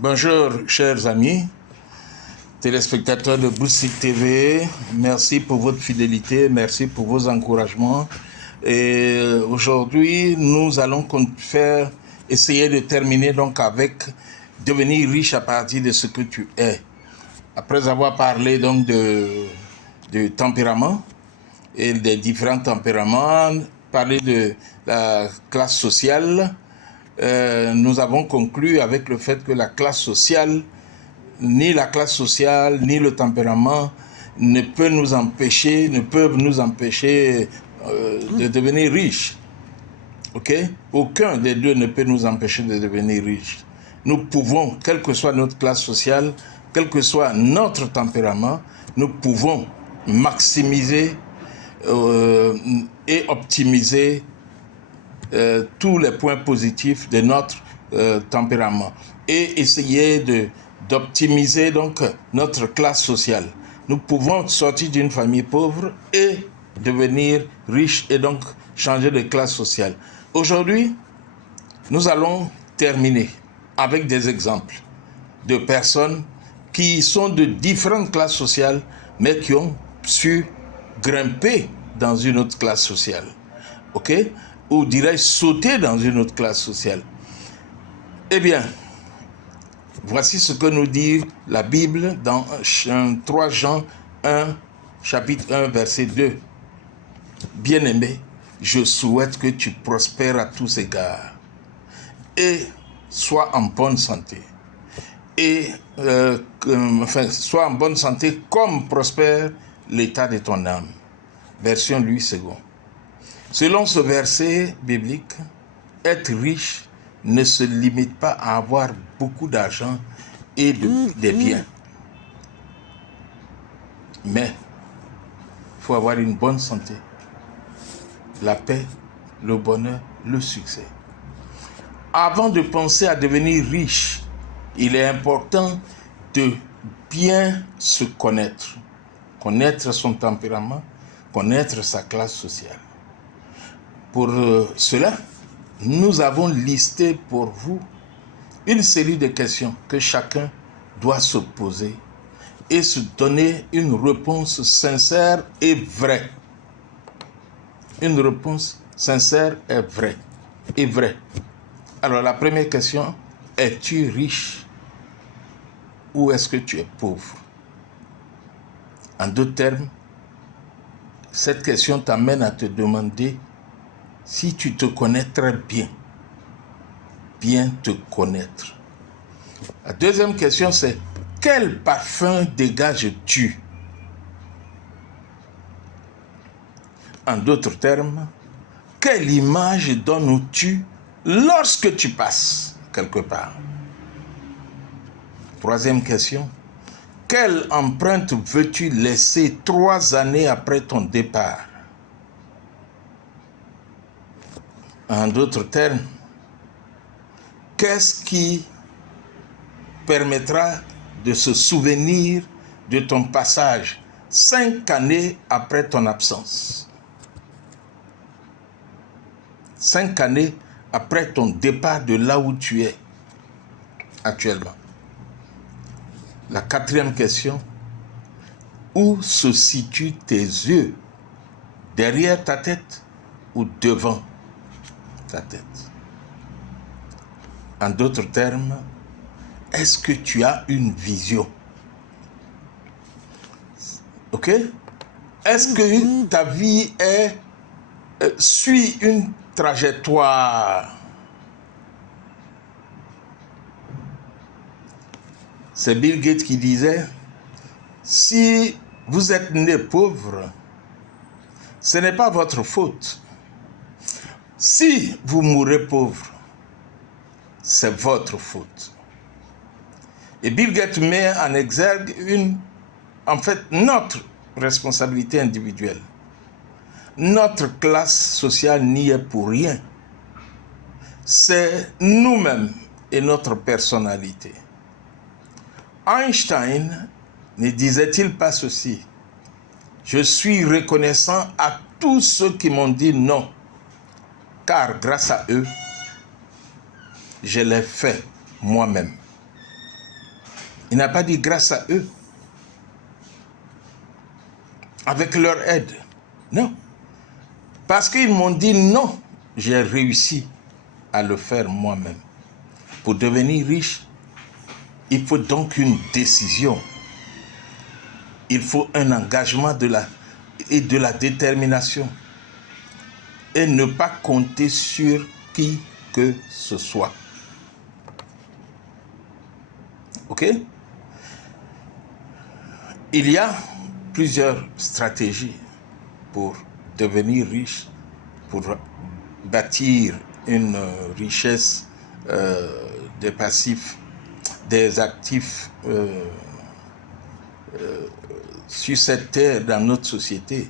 Bonjour, chers amis, téléspectateurs de Boussik TV. Merci pour votre fidélité, merci pour vos encouragements. Et aujourd'hui, nous allons essayer de terminer donc avec devenir riche à partir de ce que tu es. Après avoir parlé donc de tempérament et des différents tempéraments, parler de la classe sociale, nous avons conclu avec le fait que la classe sociale, ni la classe sociale, ni le tempérament ne peuvent nous empêcher de devenir riches. Ok? Aucun des deux ne peut nous empêcher de devenir riches. Nous pouvons, quelle que soit notre classe sociale, quel que soit notre tempérament, nous pouvons maximiser et optimiser tous les points positifs de notre tempérament et essayer d'optimiser donc notre classe sociale. Nous pouvons sortir d'une famille pauvre et devenir riche et donc changer de classe sociale. Aujourd'hui, nous allons terminer avec des exemples de personnes qui sont de différentes classes sociales mais qui ont su grimper dans une autre classe sociale. Ok? Ou dirais-je sauter dans une autre classe sociale. Eh bien, voici ce que nous dit la Bible dans 3 Jean 1, chapitre 1, verset 2. Bien-aimé, je souhaite que tu prospères à tous égards et sois en bonne santé. Sois en bonne santé comme prospère l'état de ton âme. Version Louis II. Selon ce verset biblique, être riche ne se limite pas à avoir beaucoup d'argent et des biens. Mais il faut avoir une bonne santé, la paix, le bonheur, le succès. Avant de penser à devenir riche, il est important de bien se connaître. Connaître son tempérament, connaître sa classe sociale. Pour cela, nous avons listé pour vous une série de questions que chacun doit se poser et se donner une réponse sincère et vraie. Une réponse sincère et vraie. Alors la première question, es-tu riche ou est-ce que tu es pauvre? En d'autres termes, cette question t'amène à te demander si tu te connais très bien te connaître. La deuxième question, c'est quel parfum dégages-tu? En d'autres termes, quelle image donnes-tu lorsque tu passes quelque part? Troisième question, quelle empreinte veux-tu laisser 3 années après ton départ? En d'autres termes, qu'est-ce qui permettra de se souvenir de ton passage 5 années après ton absence? 5 années après ton départ de là où tu es actuellement. La quatrième question, où se situent tes yeux? Derrière ta tête ou devant ta tête? En d'autres termes, est-ce que tu as une vision? Ok? Est-ce que ta vie suit une trajectoire? C'est Bill Gates qui disait, si vous êtes né pauvre, ce n'est pas votre faute. Si vous mourrez pauvre, c'est votre faute. Et Bill Gates met en exergue notre responsabilité individuelle. Notre classe sociale n'y est pour rien. C'est nous-mêmes et notre personnalité. Einstein ne disait-il pas ceci? Je suis reconnaissant à tous ceux qui m'ont dit non, car grâce à eux, je l'ai fait moi-même. Il n'a pas dit grâce à eux, avec leur aide. Non. Parce qu'ils m'ont dit non, j'ai réussi à le faire moi-même. Pour devenir riche, il faut donc une décision. Il faut un engagement et de la détermination. Et ne pas compter sur qui que ce soit. OK? Il y a plusieurs stratégies pour devenir riche, pour bâtir une richesse des passifs, des actifs sur cette terre, dans notre société.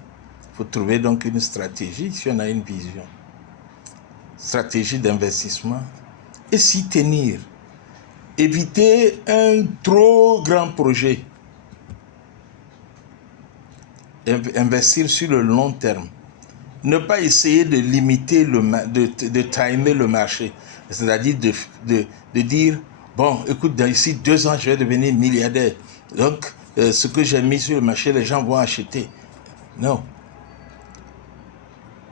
Il faut trouver donc une stratégie, si on a une vision. Stratégie d'investissement et s'y tenir. Éviter un trop grand projet. Investir sur le long terme. Ne pas essayer de limiter, de timer le marché. C'est-à-dire de dire, bon, écoute, d'ici 2 ans, je vais devenir milliardaire. Donc, ce que j'ai mis sur le marché, les gens vont acheter. Non.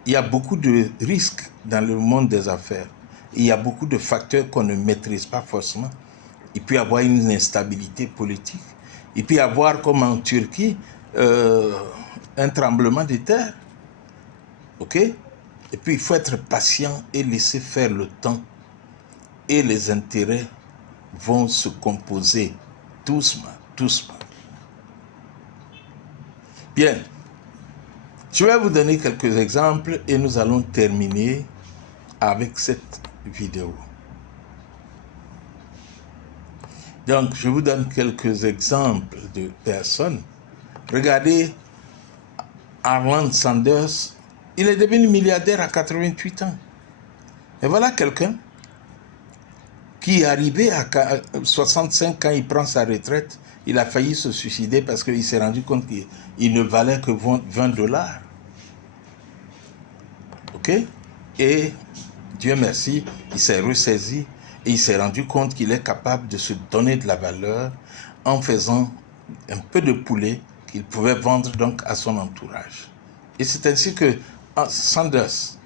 Il y a beaucoup de risques dans le monde des affaires. Il y a beaucoup de facteurs qu'on ne maîtrise pas forcément. Il peut y avoir une instabilité politique. Il peut y avoir, comme en Turquie, un tremblement de terre. OK? Et puis, il faut être patient et laisser faire le temps. Et les intérêts vont se composer doucement, doucement. Bien. Je vais vous donner quelques exemples et nous allons terminer avec cette vidéo. Donc, je vous donne quelques exemples de personnes. Regardez Arland Sanders. Il est devenu milliardaire à 88 ans. Et voilà quelqu'un qui est arrivé à 65 ans, il prend sa retraite. Il a failli se suicider parce qu'il s'est rendu compte qu'il ne valait que $20. OK? Et Dieu merci, il s'est ressaisi et il s'est rendu compte qu'il est capable de se donner de la valeur en faisant un peu de poulet qu'il pouvait vendre donc à son entourage. Et c'est ainsi que Sanders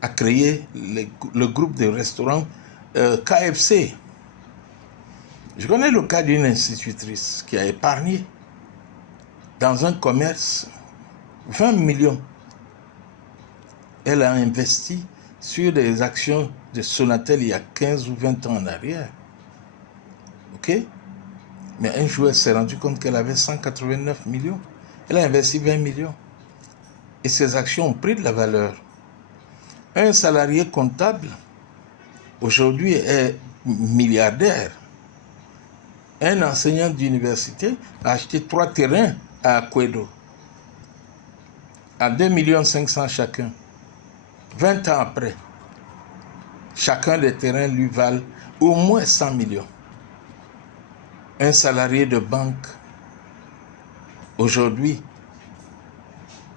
a créé le groupe de restaurants KFC. Je connais le cas d'une institutrice qui a épargné dans un commerce 20 millions. Elle a investi sur des actions de Sonatel il y a 15 ou 20 ans en arrière. OK? Mais un jour, elle s'est rendue compte qu'elle avait 189 millions. Elle a investi 20 millions. Et ses actions ont pris de la valeur. Un salarié comptable, aujourd'hui, est milliardaire. Un enseignant d'université a acheté 3 terrains à Aquedo, à 2,5 millions chacun. 20 ans après, chacun des terrains lui valent au moins 100 millions. Un salarié de banque, aujourd'hui,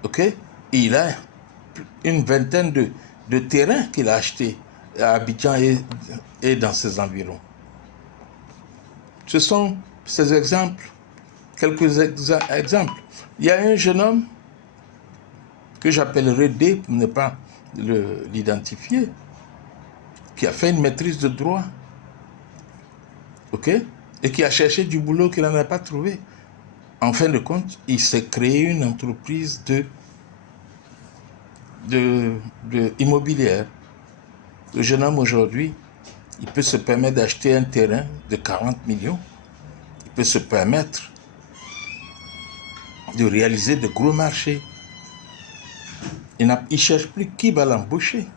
OK, il a une vingtaine de terrains qu'il a achetés à Abidjan et dans ses environs. Ce sont ces exemples, quelques exemples. Il y a un jeune homme que j'appellerai D pour ne pas l'identifier, qui a fait une maîtrise de droit, OK, et qui a cherché du boulot qu'il n'en a pas trouvé. En fin de compte, il s'est créé une entreprise immobilière. Le jeune homme aujourd'hui, il peut se permettre d'acheter un terrain de 40 millions. Il peut se permettre de réaliser de gros marchés. Il ne cherche plus qui va l'embaucher.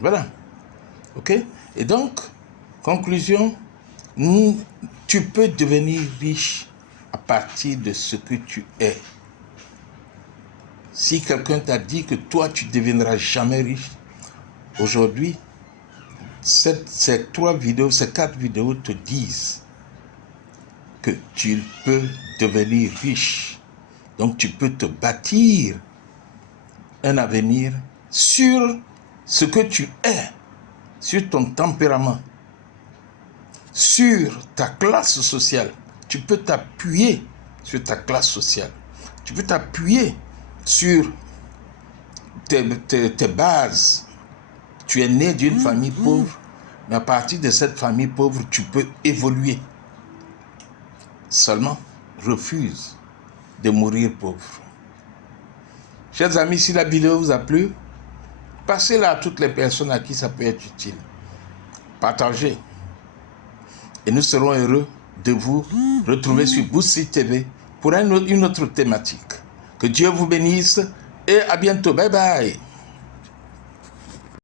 Voilà. OK? Et donc, conclusion, tu peux devenir riche à partir de ce que tu es. Si quelqu'un t'a dit que toi, tu ne deviendras jamais riche, aujourd'hui, ces 4 vidéos te disent que tu peux devenir riche. Donc, tu peux te bâtir un avenir sur ce que tu es, sur ton tempérament, sur ta classe sociale. Tu peux t'appuyer sur ta classe sociale. Tu peux t'appuyer sur tes bases. Tu es né d'une famille pauvre, mais à partir de cette famille pauvre, tu peux évoluer. Seulement, refuse de mourir pauvre. Chers amis, si la vidéo vous a plu, passez-la à toutes les personnes à qui ça peut être utile. Partagez. Et nous serons heureux de vous retrouver sur Boussi TV pour une autre thématique. Que Dieu vous bénisse et à bientôt. Bye bye.